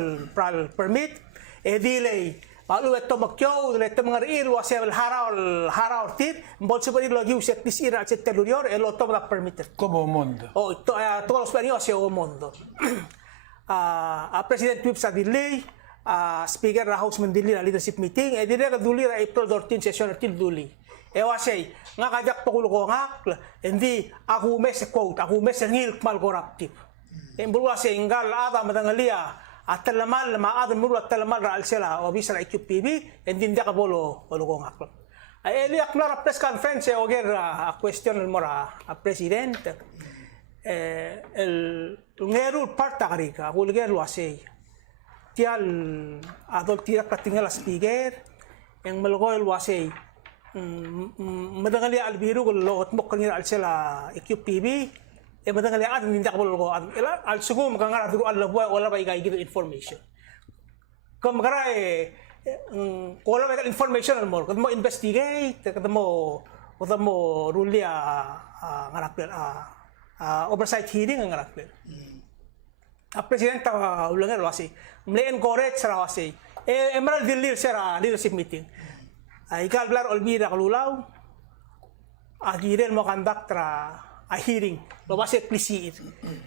permit e delay malu eto makyo leto mga ir wasel haraw tit bolso pa dilo gius at this ira at telurior e lo to la permitted Como mundo. oh to los perios o mundo a president whip sa delay speaker ra house mandili na leadership meeting e dire duli ra April 14 session til duli wasay nga kajak pakulo ko ngak hindi aku mes quote aku mes ngil mal corruptive embulu wasay ngal ada madangalia atalamal maadan mulu atalamal ra alsela o bisra IQPB hindi ka bolo ko ngak ay eliak na press conference o ger a question mora a president el ngeru parta karika aku ger wasay tial adol tira katingal speaker yang malgoy wasay madangali albiru ko lot mo kanira alsela IQPB madangali ad hindi ka bolo ko al sugo magangara duro al buhay wala ba igay give information kung magara wala ba information mo kad mo investigate kad mo rulia ngarakper oversight hearing ang ngarakper a presidente ulangan wasi mle encourage sa wasi emerald dilir sa leadership meeting ikaw blar olbida kalulaw agiren mo conduct a hearing babase plisiit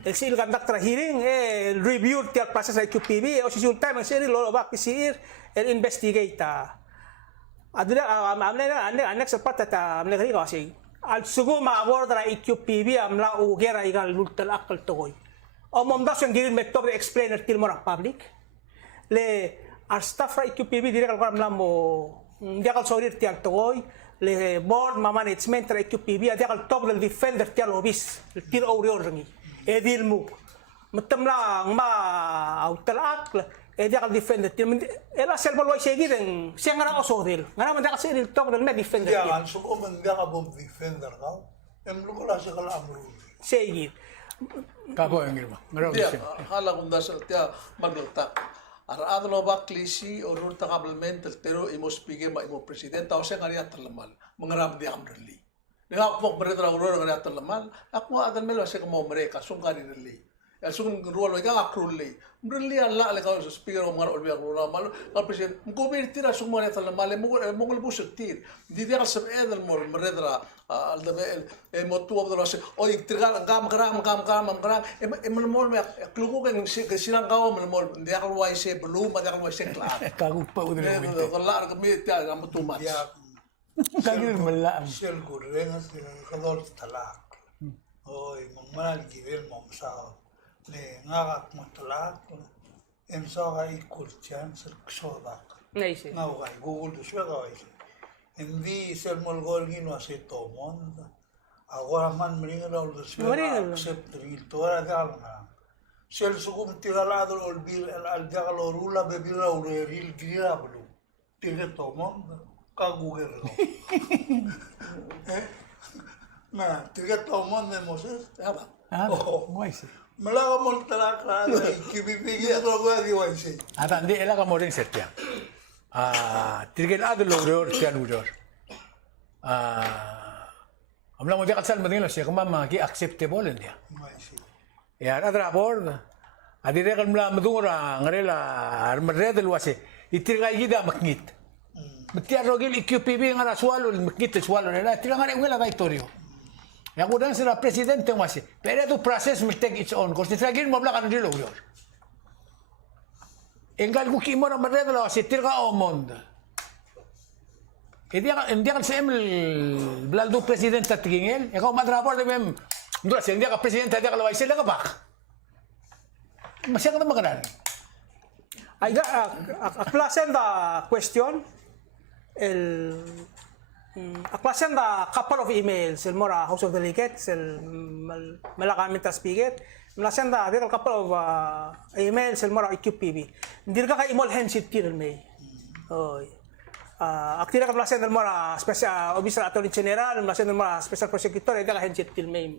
el sil conduct a hearing review the process sa QPB o sisul time ang siri lo ba plisiit el investigate adula amna next part ta amna kari kasi al sugo ma award ra QPB amla ugera igal lultal akal toy o momdas yung girin metod explainer til mo public le our staff ra QPB dire kal amla mo dia kal sorir tial toy le board ma management ra QPB dia kal top del defender tial obis tir orior ngi edil mu matamla ma autalak dia kal defender til ela selbo loy segi den siya nga osodil nga man dia kasi top del defender dia kan so man dia ka bomb defender ka emlo ko la siya kala amru segi Kako yung ilma. Ngaraw Tiya, siya. akala kong dasal, tiya, maglutak. Araado lo ba klisi o rulta kablement pero imo speaker ma imo president tao siya kaniya talamal. Mangarap di amrali. Nga po beredra uror kaniya talamal. Ako adan melo siya kamo mereka sung kanirali. Ya sung ruolo ka akruli. Mrali alla ale ka speaker o mangar olbi akro mal. Ka president mo tira sung mo talamal mo busuk tir. Di dia sab edel mo beredra al dabe mo tu abdo se o tirgal ngam kram emol mol me klugo kan silang kaw mol dia ka wai se belum dia ka wai se klar. Kagug pa udin ang minti. Kalau kami tiada kamu tu mas. dia Kagil malaam. sel gureng sa kadol talak oy mangmal givel mom sa le ngak mo talak em sa ka ikurchan sa sodak naisi nga okay google do siya ka hindi sel mol golgin wa se tomon agora man mringa do siya Mringa. accept rito ara galna sel sugum tiralado olbil al jagalo rula bebila uril gira blu tire tomon ka google no na tire tomon de moses Apa? Ah, Oh. mo isi. malaga mo talaka kibibigyan ko ko di wansi Ata hindi ela ka mo rin setya. Tirigil ado logro tiyan udor. Amla mo dia kasal madinglo siya kung maki acceptable hindi. wansi Ya adra por. Adire kan mla madungura ngarela armadredel wase. Itirga gida makngit. Metiar rogil IQPB ngara swalo makngit swalo na tiranga ngela victorio. Yang udah sila presidente masih. Pero tu proses will take its own course. Titragin mo bla kan dilo yor. Enggal ko kimo na madre la si tirga omond. Hindi kan sa emel blaldo presidente tigingel. Ikaw madrapor de mem. Ndura si hindi ka presidente dia kalaway sila ka bak. Masya ka na maganan. ay aklasen da question el aklasen da couple of emails el mora House of Delegates el malakamit ta speaker malasen da a couple of emails el mora IQPB dirga ka imol hensit tir may oy aktira ka malasen del mora special officer attorney general malasen del mora special prosecutor ida ka hensit tir may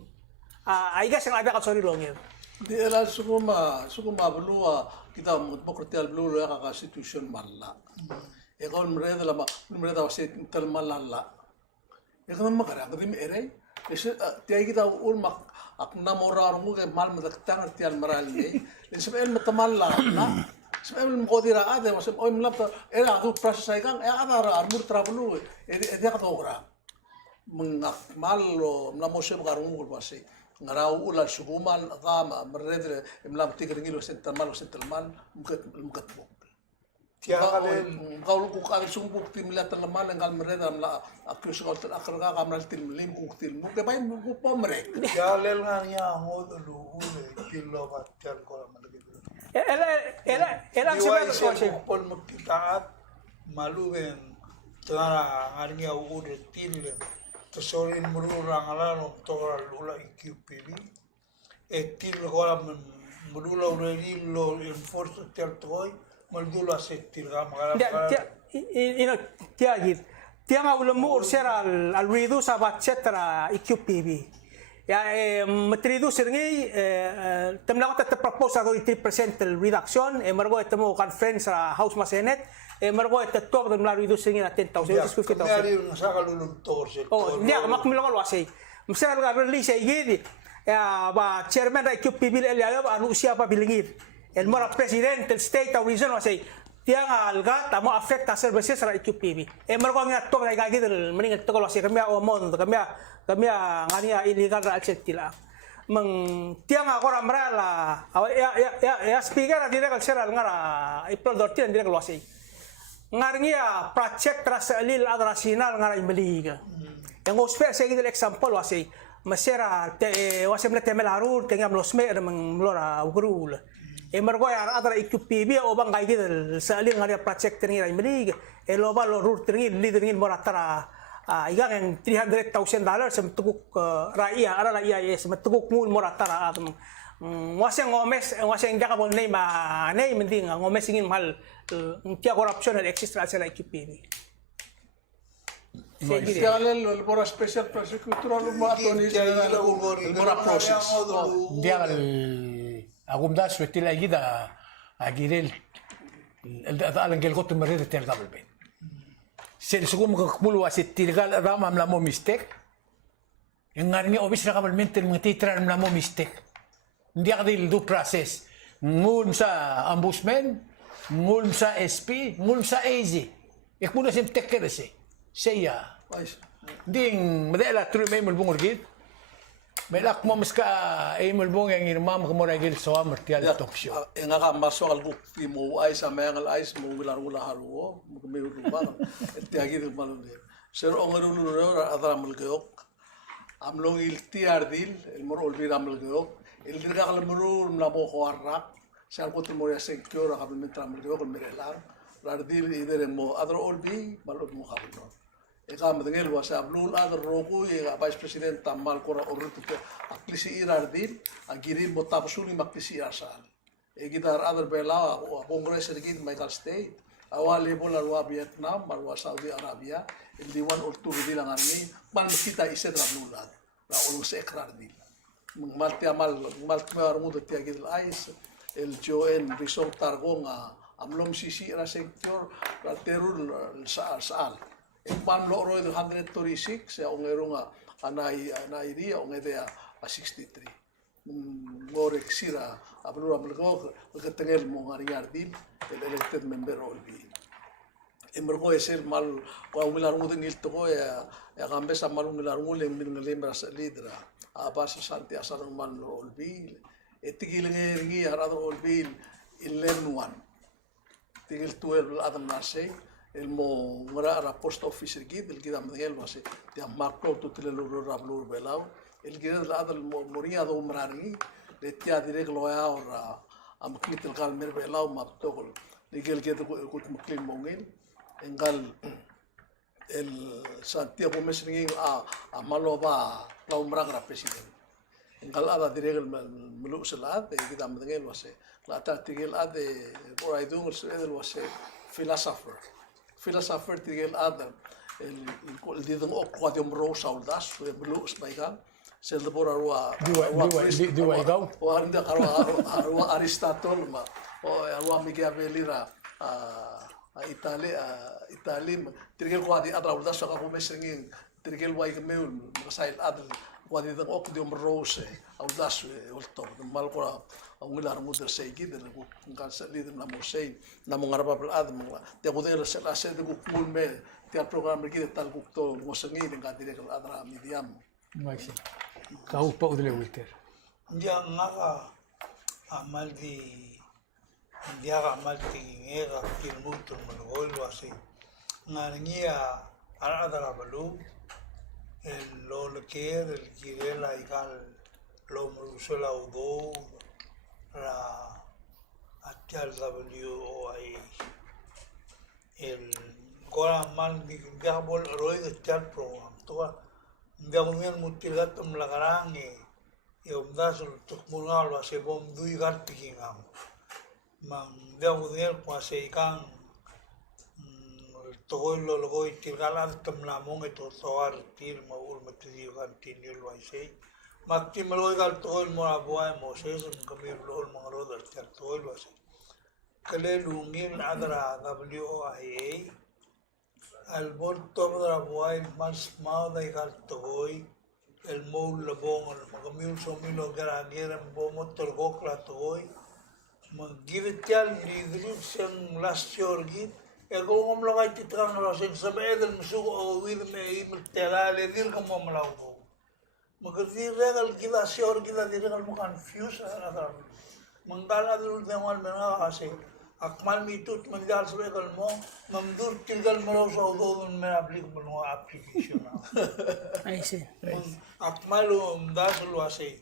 I guess ang ada ka sorry longer Di era sukuma belua kita mukrotial belua ya ka constitution malla. Ikaw mereda lama mereda wasi tel malalla. Ikaw makara kadim ere. Tiay kita ulmak ak namorar mo ke mal madaktan tial marali. Isabel matamalla na. Isabel mkodira ade wasi oy mlapta era tu process ay kang ada armur trabulu. Dia ka tora. Mengak malo namosem karung wasi. Ngaraw ulan suguman kama meredre imlam tigre ngilo sentalmal mungkat mo Kau ku kal sumbuk tim lihat teman engkal mereka la akus kau teraka kamral tim lim ku tim mu ke bain ku pomrek. Jalel nganya ngod lu ule kilo batal ko man gitu. Ela Diwai siya siya pol magkitaat malugen tara nganya ude tille. Tesorin mururang alano tora lula IQPB. Til ko murula ure lo enforce territory. Maldula settil gamara. Tiang ulam mu ursera al ridu sabat setra IQPB. Ya matridu seringi temla kata propose ago 3% reduction mergo etemo conference house masenet mergo etetok temla ridu seringi na 10,000 50,000. Kami nasaka lulun torse. Oh, dia mak milong wasi. Masa ga release gidi. Ya ba chairman IQPB el anu siapa bilingir. El mora presidente el state of region wasay tiang alga tamo affect services ra IQPB mergo nga to ga gagi del mening to ko wasay kami omon kami ngania illegal ra acceptila mang tiang agora mrala ya speaker dire kal sera ngara April 13 dire kal wasay ngarngia project rasalil adrasinal ngara imbeliga yang ospek saya gitu example wasay masera wasay mna temel harur tengam losme mang lora ugrul mergo ya adara IQPB o bang kay gidel sa aling nga project ni ray melig lo ba lo root ni leader ni moratara igang $300,000 sa tuguk raia ara raia yes matuguk mul moratara atum wasang ngomes wasang jaka bon nay ma nay mending ngomes ingin mahal tiya corruption na extra sa IQPB Kailan lo para special prosecutor lo mo attorney general el mora process. Dia agumda swetila gida agirel alang gel gotu merede tel gabel ben sel sugum kakmulu wasit tilgal rama mlamo mistake ngarni obis ra gabel men tel titra mlamo mistake dia kadil du process ngun sa ombudsman ngun sa SP ngun sa AG ikmuna sim tekkerese seya ding medela tru may mulbungor gid Melak mo mas ka ay mulbong yang irmam kamoragil so amertial talk show. Nga ka masuk al bukti mo ay sa mga ayos mo wilar wala haruo mo kami rumah. Tiagi du malun. Sir ongerulu adra mulgeok. Amlong il tiardil el mor olvir amulgeok. El dirga kal murul mlamo kharak. Sar ko mo ya secure ka metra mulgeok merelar. Lardil idere mo adra olbi malot mo khabno. Ikam dengan luasa blul ada roku ya vice president tamal kora urut itu aklisi iradil agirin motapsuli maklisi asal. Kita ada bela kongres sedikit Michael State awal bola luar Vietnam luar Saudi Arabia di one or two bilang ini pan kita isi dalam lulat la ulung sekrar di malti amal armudo tiagil ais el joen resort targonga amlom sisi rasektor la terul saal Pan lo roy 136 ya ongerunga anai dia ongedea 63 ngorek sira abnura belgo ketengel mo ngariardin el elected member olbi emergo esel mal wa umilar ngudengil to ya gambe sa mal umilar nguleng min ngelembra sa lidra abas santi asar mal olbi etigil ngi arado olbi 11 tigil 12 adam nasay el mo ngora ra post office gid el gida mdel wase te makro to tele lo rablur belao el gida la adal moria do umrani le tia direk lo ya ora am klit el gal mer belao maktogol digel gida kut muklim mongil engal el Santiago mesring a maloba la umra ra president engal ada direk el mulu salat e gida mdel wase la ta tigel ade por aidung el wase philosopher tigel adam el didong ok quadium rosa uldas blue spaikan sel de bora rua igaw o arnda rua Aristotle ma o rua Machiavelli ra Italy tigel quadi adra uldas ka ko mesringin tigel wai kemul masail adl quadi dong ok dium rose uldas ulto mal ko ang wilar mo der say gid na kan sa lider na mo say na mo ngarapa pel adam te ko der sa de kul me te program gid tal gukto mo sangi den ka dire kal adra medium Maxi kau pa udle wilter Dia ngaka amal di hindi ka maltingin ka kinumutul manugol wasi nga niya ara balu el lo leker el kirela ikal lo musula udo ra atyal WOI el kora mal di gabol roy the chat program to gawin mutilat mlakarang umdasul tukmunal wa se bom dui gat pikingam mang gawin kwa se ikang togoy lo logoy tirgalan tamlamong ito soar tir maul matidi kan tinil wa se makti maloy gal togoy mo abuay mo se sun kamir lol mga rodal chat togoy wa se kale lungin adra WOIA al volto dra buhay mas mau da ikal togoy el mol labong al magamil so milo garagera bomo torgok la togoy maggivityal lidrit siyang last year git ego ngom lagay titrang na sen sabe del musugo o wid me imtela le dir como malaw ko magadir regal gila sure gila regal mo confuse ara mangala dul demal mena kasi akmal mitut mangal suregal mo mamdur tilgal mo sa udon me applicable mo application na I see. akmal dasul wasi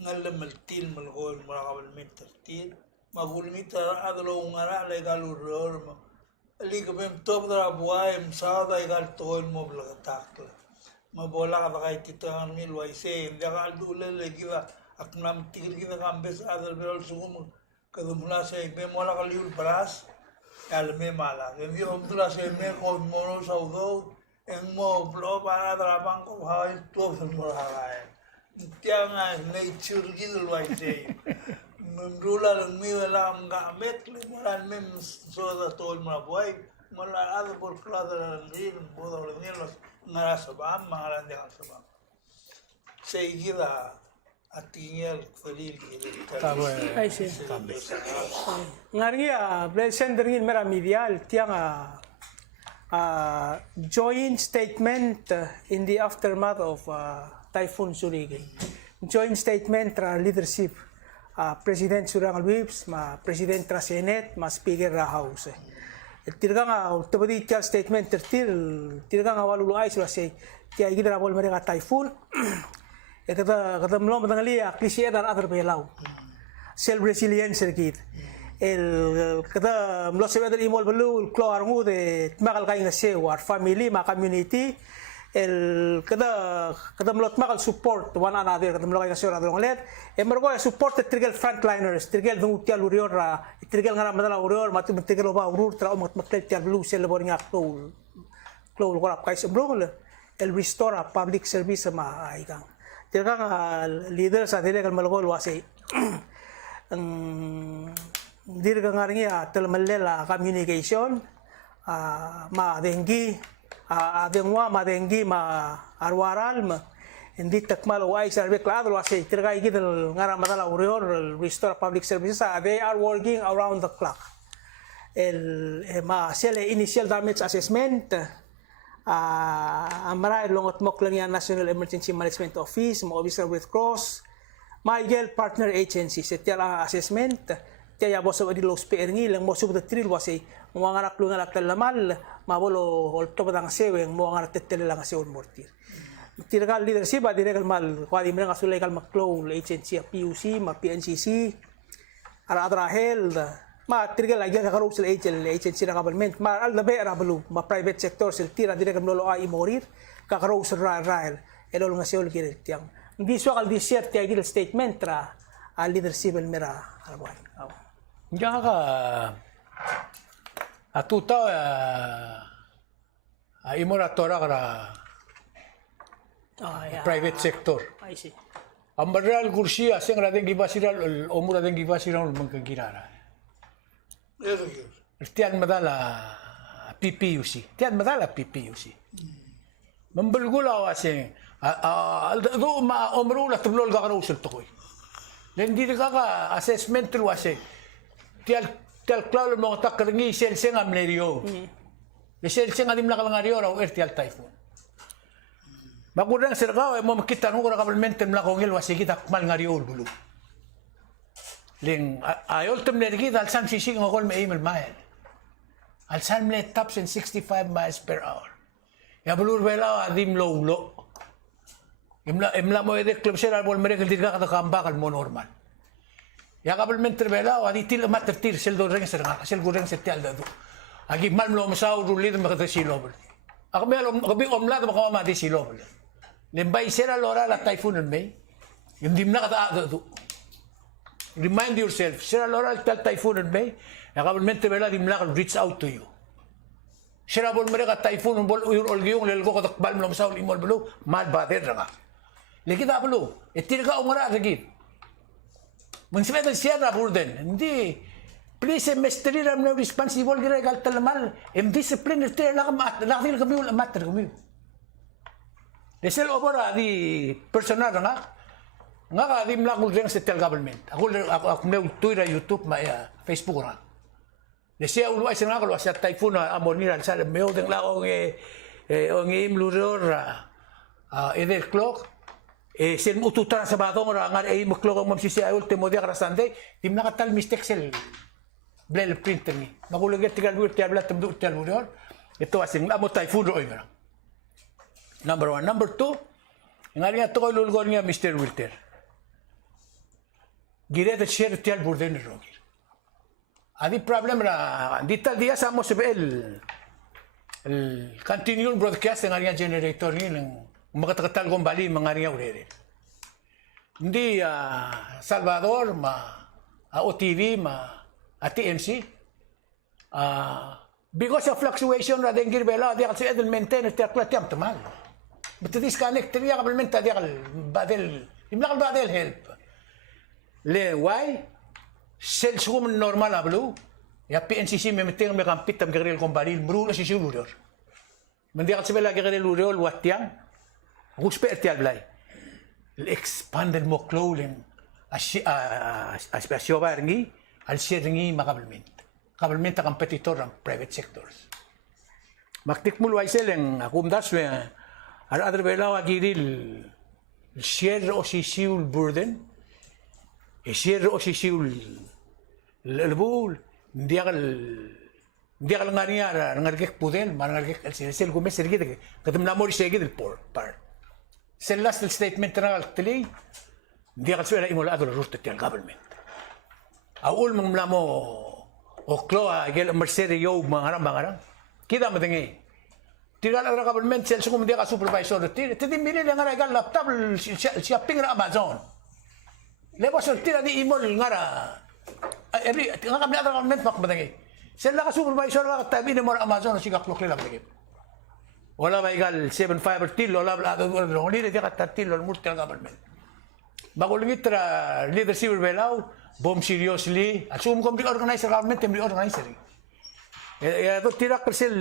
ngal maltil malgol marakabal metal magulmita adlo ngara legal uror ligabem top da buay msada igal toil mo blagatakla mabola ka kay titang nilway se hindi ka aldula legiwa aknam tigil kita kambes adal berol sugum kadumula se be mola kaliul paras kalme mala hindi umdula se me ko mono saudo en mo blo para drabang ko hay to mo haay tiang ay nature gilway se mendula lang mi lang gamet le moran mem so da tol mo boy mola ada por plada rin bodo rin los ngara sabam mangaran de sabam seguida atingel felil I see. Ngaria blesen dringin mera medial tiang joint statement in the aftermath of Typhoon Surigay. Joint statement tra leadership President Surang Alwips, ma President tra Senate, ma Speaker ra House. Tirga nga tubadi tial statement tirga nga walulay sila say tiya igidra bol mereka typhoon. Kata mlo matangali klise dar other belaw. Self resilience sergit. Kata mlo sa imol belu klo arngu de makal kay nga se war family ma community kada mlot makal support one another kada mlo kay nga se ra donglet mergo support trigel frontliners trigel dung tial urior ra trigel ngara madala urior matu trigel ba urur tra mat maktel tial blue sel boring aklo klo ko rap kay sembrong el restore public service ma aigang tirga leader sa dile kal malgol wasi dirga ngaringi telmalela communication ma dengi adengwa ma dengi ma arwaral ma hindi takmal wai serve klado wasi tirga igidel ngara madala urior restore public services they are working around the clock ma sele initial damage assessment amaray longot mok lang yan National Emergency Management Office, mo Officer Red Cross, Miguel partner agencies, tiala assessment, tiya boso adi los PRNG lang mo subda tril wasi, mo nga naklungan at talamal, mabolo olto badang seweng mo nga natetele lang sewon mortir. Tiragal leadership adiregal mal, kwadi mo nga sulay kal maklo agency PUC, ma PNCC, ara health, ma tirgal lagi ka karo sila agency na government ma al dabe arabalu ma private sector sil tira dire kam lolo ai morir ka karo sila rael elol nga seol kire tiang hindi so kal disert tiag il statement tra al leadership el mera alwan Diyan ka atuta imoratora kara private sector. I see. Ang maral kursi asing radeng gibasiral o muradeng gibasiral magkagirara. Tiyan madala PPUC. Tiyan madala PPUC. Mambalgula kasi do ma omrula tublol ka karusul to koy. Hindi ka assessment tu wase. Tial klalo mo tak karingi sel-sel ngam nerio. Sel-sel ngadim na kalangario raw tial typhoon. Magudang sergao mo makita no ka government mla kongil wase kita mal ngario dulu. Ling ayol tem nergi dal san sisig ngol me email mile. Al san me tops in 65 miles per hour. Ya bulur wala adim low. Imla mo ede club sera bol mere kel diga ka kamba kal mo normal. Ya kabel mentre bela adi til matertir sel do reng serga sel goreng setial dadu. Agi mal lo masau rulir makata silobel. Ako me lo kabi omla ka makama di silobel. Lembay sera lora la typhoon me. Hindi na kata dadu. Remind yourself, sera lora tal typhoon me. Ya kabel mentre bela di mla reach out to you. Sera bol mere ka typhoon bol uyur olgiyong lelgo ka takbal mo masau imol belu mal bader nga. Lekita belu, etir ka umara regit. Municipal Sierra Burden, hindi. Please, Mr. I'm no responsible gira gal talamal. Discipline ito lakil kami ul matter kami. Desel obora di personal nga. Nga ka di mlakul rin sa tel government. Ako may tuira YouTube ma Facebook nga. Desel ulu ay nga kalau sa typhoon na amonira sa meo deng lao ang imluror either clock. Sen ututan sa batong orang ay maklog ang mamsisi ay ultimo dia karasande tim nakatal mistake sel blel printer ni makulag tigal wir tiabla tabdu tial wur ito asing amo typhoon roy nga number 1 number 2 ngari ato ko lulgol nga Mr. Wilter gire the share tial burden rogi adi problem ra dita dia sa mo sebel el continuing broadcast ngari generator ni makatatal kong bali mga niya urere. Hindi Salvador, OTV, TMC. Because of fluctuation na dengir bela, di kasi edel maintain at tiam tamal. But disconnect, tiya kabelmenta di kal badel, imlakal badel help. Le, why? Sel sum normal ablu. Ya PNCC may meting may kampit tam kagril kong bali, muru na si suludor. Mandi kasi bela kagril urol watiang. Guspe tial blay. Expand mo clothing asio barngi al sirngi makabelment. Kabelment competitor ang private sectors. Maktik mul waisel ang akumdas we ar other belaw agiril share o sisiul burden. Share o sisiul lebul diakal ngariya ngargek pudel mangargek al sel gumes sergit kadam namor segid el part. Sa last statement na kaltili, hindi ka suwela imola adol rute tiyan government. Aul mong mlamo o kloa agel merceri yo mga harang. Kita matingi. Tigal ang government sel sung hindi ka supervisor titi mili nga regal laptop shopping na Amazon. Lepas tira di imol nga ra every nga kami ang government mak matingi. Sel ka supervisor ka tabi ni mo Amazon si kaklok nila matingi. Wala ba igal 7-5 or til, wala ba hindi dia kata til or multi government. Bagulungit tra leadership belaw, bomb seriously, assume kung organizer government, temri organizer. To tirak persel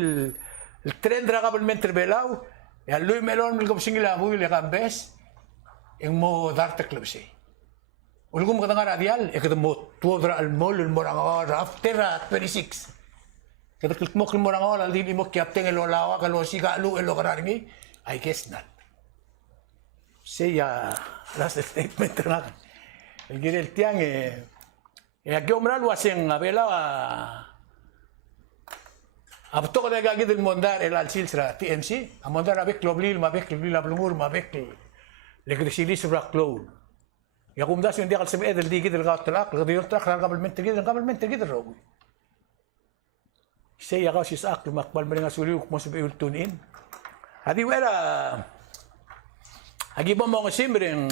trend ra government belaw, ya lui melon mil singila bu le kambes, ang mo darta club si. Ulgum katang radial, ekadmo tuodra al mall morang after 26. Kada mo kung morang wala di mo captain elo lawa kalo siga lu elo kararmi, I guess not. Say last statement na. El girel tiang aquí omral waseng abela abto ko nagagi del mondar el alsilsra TMC, a mondar avec globlil mabek globlil ablumur mabek le grisili sobre cloud. Ya kum das hindi kal sabi edel digi del gatlak, gadiyor trak kabelment gidel rogo. Saya kau si sak makbal mereka suliu mo sabi ultunin. Hadi wala agi ba mo simbreng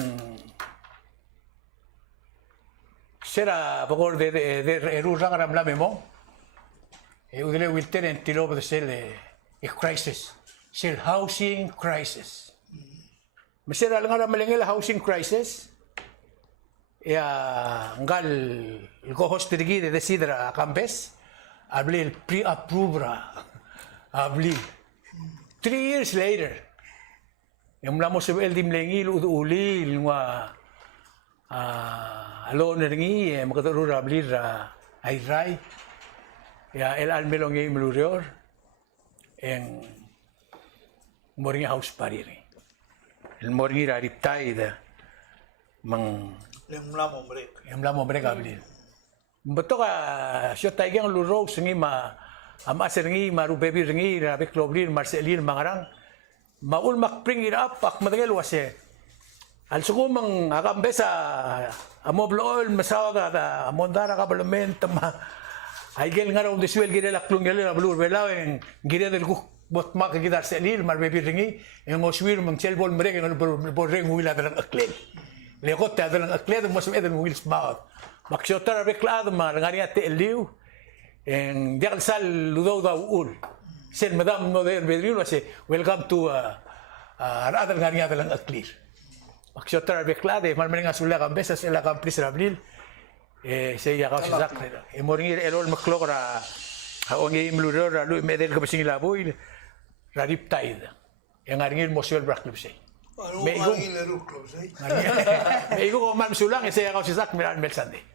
sera pagor de erurang ramlame mo. Udile Wilter en tilo de sel crisis. Sel housing crisis. Masira lang nga malengel housing crisis. Ya ngal go-host dirigi de desidra campes. Abli pre-approve ra. Abli. 3 years later, yung mula mo sa LD Mlengil, uli, nga alone ringi, makaturo ra abli ra ayray. Ya el almelong yung melurior, yung moringi house pariri. El moringi ra riptay da, mang... Yung mula mo break. Yung mula mo break abli. Beto ka siya tayong luro singi amasir ngi marubebi ringi rabi kloblir marcelin mangarang maul makpring irap ak madagel wase al sugumang akambesa amoblool masawa ka amondara ka parlament ma aigel ngaraw deswel gire laklung gele blur belawen gire del ku bot mak gidar selil marbebi ringi en oswir mang selbol mereng en borreng wila dalang aklen lekot ta dalang aklen mo sem eden wils maut maksyota reklado ma ngari ate liu en dial sal ludo da ul sen madam modern bedril wase welcome to another ngari dalang aklir maksyota reklado mal menga sulla kambesa sela kamplis rablil saya kau sisak moringi elol maklokra ongi mluro ralu medel ko sing laboy radip taid yang ngaringin mosiol braklub say Ano ang ilarok, Klose? meigo ko man sulang saya kau sisak miran melsande